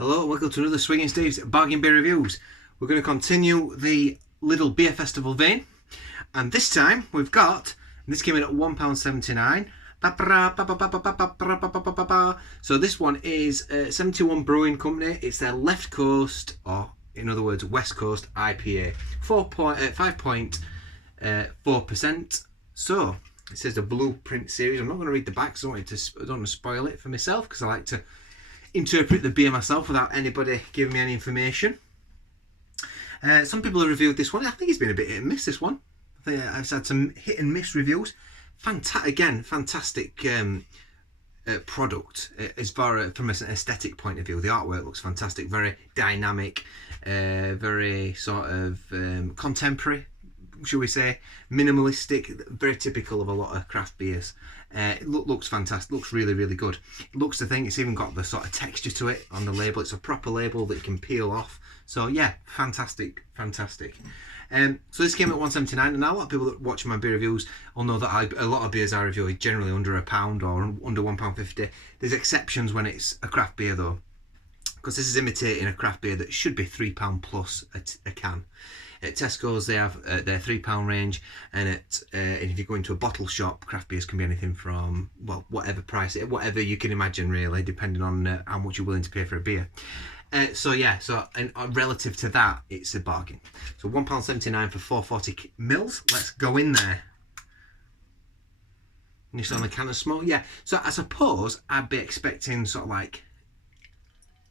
Hello, welcome to another Swiggin Steve's Bargain Beer Reviews. We're going to continue the Lidl Beer Festival vein, and this time we've got, and this came in at £1.79. So this one is 71 Brewing Company. It's their Left Coast, or in other words, West Coast IPA, 5.4%. So it says the Blueprint series. I'm not going to read the back, so I don't want to spoil it for myself because I like to interpret the beer myself without anybody giving me any information. Some people have reviewed this one. I think it's been a bit hit and miss, this one. I think I've had some hit and miss reviews. Fantastic product as far as from an aesthetic point of view. The artwork looks fantastic, very dynamic, very sort of contemporary, shall we say, minimalistic, very typical of a lot of craft beers. It looks fantastic, looks really good. It looks, I think it's even got the sort of texture to it on the label. It's a proper label that you can peel off. So yeah, fantastic. So this came at £1.79, and now a lot of people that watch my beer reviews will know that a lot of beers I review are generally under £1 or under £1.50. There's exceptions when it's a craft beer though, because this is imitating a craft beer that should be £3 plus a can. At Tesco's they have their £3 range, and if you go into a bottle shop, craft beers can be anything from, well, whatever price, whatever you can imagine really, depending on how much you're willing to pay for a beer. So relative to that, it's a bargain. So £1.79 for 440 mils. Let's go in there. And it's on the can of smoke. Yeah. So I suppose I'd be expecting sort of like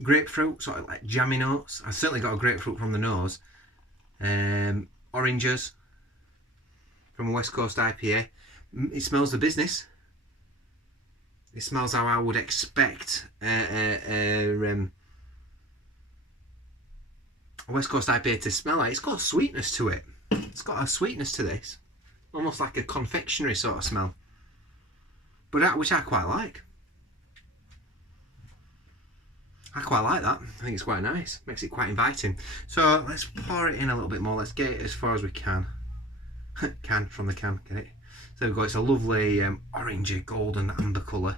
grapefruit, sort of like jammy notes. I certainly got a grapefruit from the nose. Oranges from a West Coast IPA. It smells the business. It smells how I would expect a West Coast IPA to smell like. It's got a sweetness to it. It's got a sweetness to this, almost like a confectionery sort of smell, but which I quite like. I quite like that. I think it's quite nice. Makes it quite inviting. So let's pour it in a little bit more. Let's get it as far as we can. From the can, get it? So there we go. It's a lovely orangey, golden amber colour.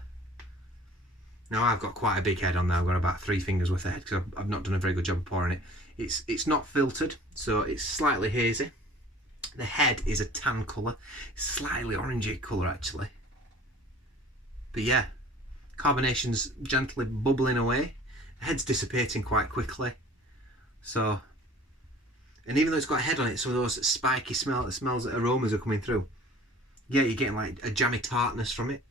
Now I've got quite a big head on there. I've got about 3 fingers worth of head because I've not done a very good job of pouring it. It's not filtered, so it's slightly hazy. The head is a tan colour. Slightly orangey colour actually. But yeah, carbonation's gently bubbling away. The head's dissipating quite quickly. So, and even though it's got a head on it, some of those spiky smells, aromas are coming through. Yeah, you're getting like a jammy tartness from it.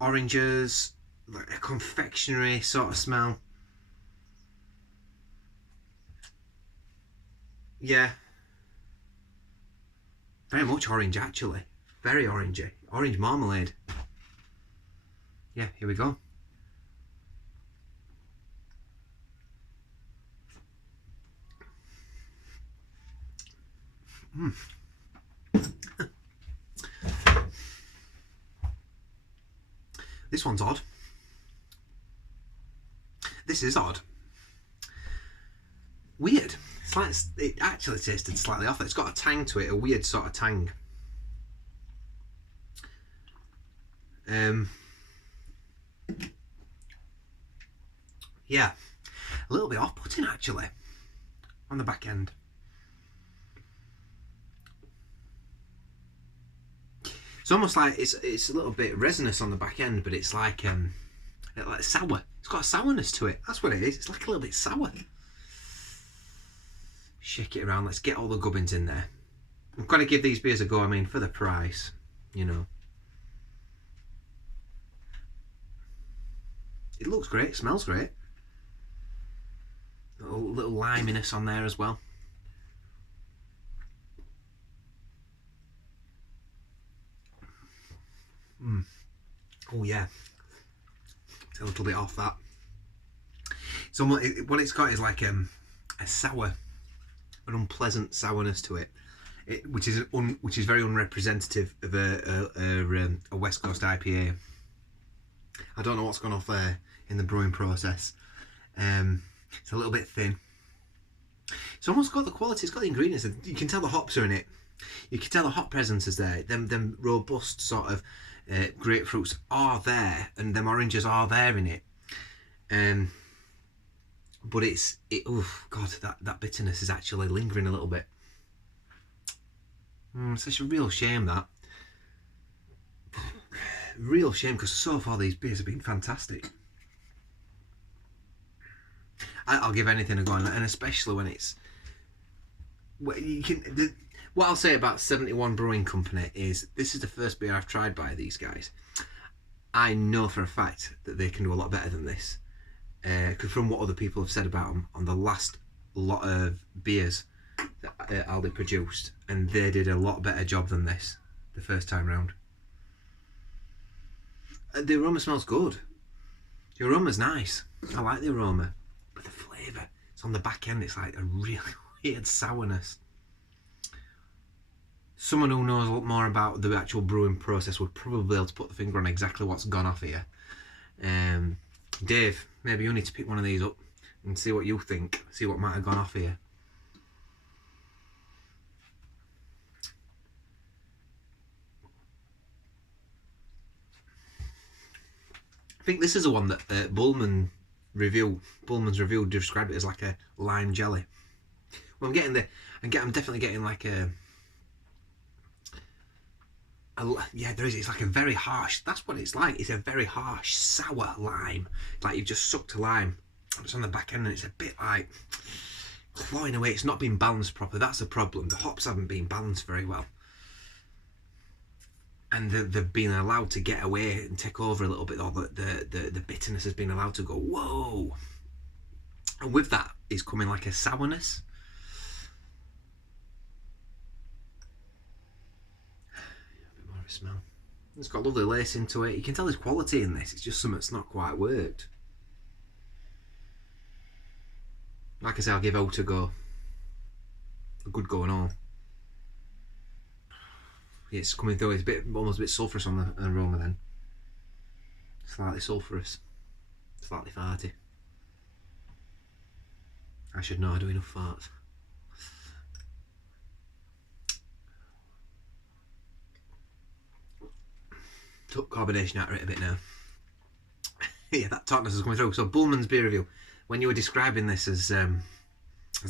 Oranges, like a confectionery sort of smell. Yeah. Very much orange actually. Very orangey. Orange marmalade. Yeah, here we go. This one's odd. This is odd. Weird. It's like it actually tasted slightly off. It's got a tang to it, a weird sort of tang. Yeah, a little bit off-putting actually on the back end. It's almost like it's a little bit resinous on the back end, but it's like sour. It's got a sourness to it. That's what it is. It's like a little bit sour. Shake it around. Let's get all the gubbins in there. I've got to give these beers a go. I mean, for the price, you know. It looks great. It smells great. A little liminess on there as well. Oh yeah, it's a little bit off that. So what it's got is like a sour, an unpleasant sourness to it, which is very unrepresentative of a West Coast IPA. I don't know what's gone off there in the brewing process. It's a little bit thin. It's almost got the quality. It's got the ingredients. You can tell the hops are in it. You can tell the hop presence is there. Them robust sort of grapefruits are there, and them oranges are there in it. But oh god, that bitterness is actually lingering a little bit. It's such a real shame, that. Real shame, because so far these beers have been fantastic. I'll give anything a go, and especially when it's... What I'll say about 71 Brewing Company is this is the first beer I've tried by these guys. I know for a fact that they can do a lot better than this. Because from what other people have said about them on the last lot of beers that Aldi produced, and they did a lot better job than this the first time round. The aroma smells good. The aroma's nice. I like the aroma. But the flavour, it's on the back end, it's like a really weird sourness. Someone who knows a lot more about the actual brewing process would probably be able to put the finger on exactly what's gone off here. Dave, maybe you need to pick one of these up and see what you think. See what might have gone off here. I think this is the one that Bullman's review described it as like a lime jelly. Well, I'm definitely getting like yeah, there is. It's like a very harsh. That's what it's like. It's a very harsh, sour lime. Like you've just sucked a lime. It's on the back end, and it's a bit like clawing away. It's not been balanced properly. That's the problem. The hops haven't been balanced very well, and they've been allowed to get away and take over a little bit. Or the bitterness has been allowed to go. Whoa! And with that is coming like a sourness. Smell. It's got lovely lace into it. You can tell there's quality in this. It's just something that's not quite worked. Like I say, I'll give out a go. A good go and all. Yeah, it's coming through. It's almost a bit sulphurous on the aroma then. Slightly sulphurous. Slightly farty. I should know I do enough farts. Took carbonation out of it a bit now. Yeah, that tartness is coming through. So Bullman's beer review, when you were describing this as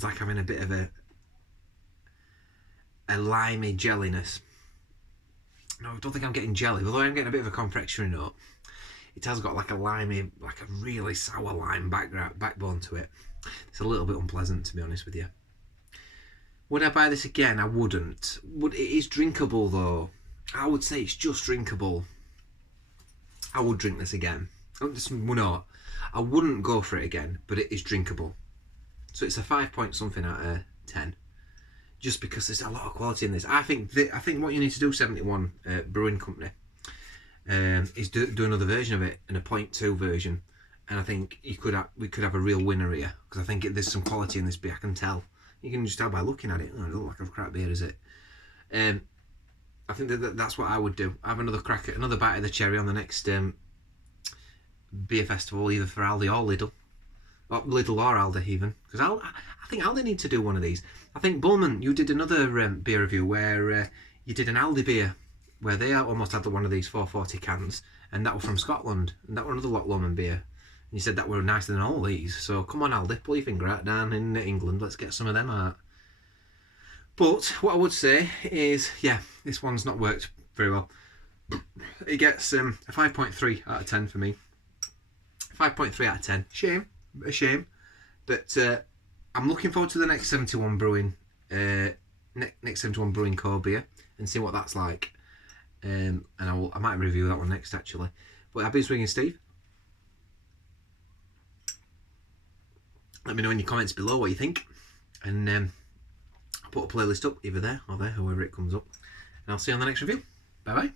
like having a bit of a limey jelliness. No, I don't think I'm getting jelly, although I'm getting a bit of a confectionery note. It has got like a limey, like a really sour lime backbone to it. It's a little bit unpleasant, to be honest with you. Would I buy this again? I wouldn't. It is drinkable though. I would say it's just drinkable. I would drink this again. No, I wouldn't go for it again, but it is drinkable. So it's a 5 point something out of 10. Just because there's a lot of quality in this. I think what you need to do, 71 Brewing Company, is do another version of it, and a 0.2 version. And I think we could have a real winner here, because I think there's some quality in this beer. I can tell. You can just tell by looking at it. Oh, it doesn't look like a crap beer, is it? I think that's what I would do. Have another crack at another bite of the cherry on the next beer festival, either for Aldi or Lidl. Or Lidl or Aldi even. Because I think Aldi need to do one of these. I think Bullman, you did another beer review where you did an Aldi beer where they almost had one of these 440 cans, and that was from Scotland, and that was another Loch Lomond beer. And you said that were nicer than all these. So come on Aldi, pull your finger out down in England, let's get some of them out. But what I would say is, yeah, this one's not worked very well. It gets a 5.3 out of 10 for me. 5.3 out of 10. Shame. A shame. But I'm looking forward to the next 71 Brewing next 71 Brewing Co beer and see what that's like. And I might review that one next actually. But I've been Swiggin Steve. Let me know in your comments below what you think. And I'll put a playlist up either there or there, however it comes up. And I'll see you on the next review. Bye bye.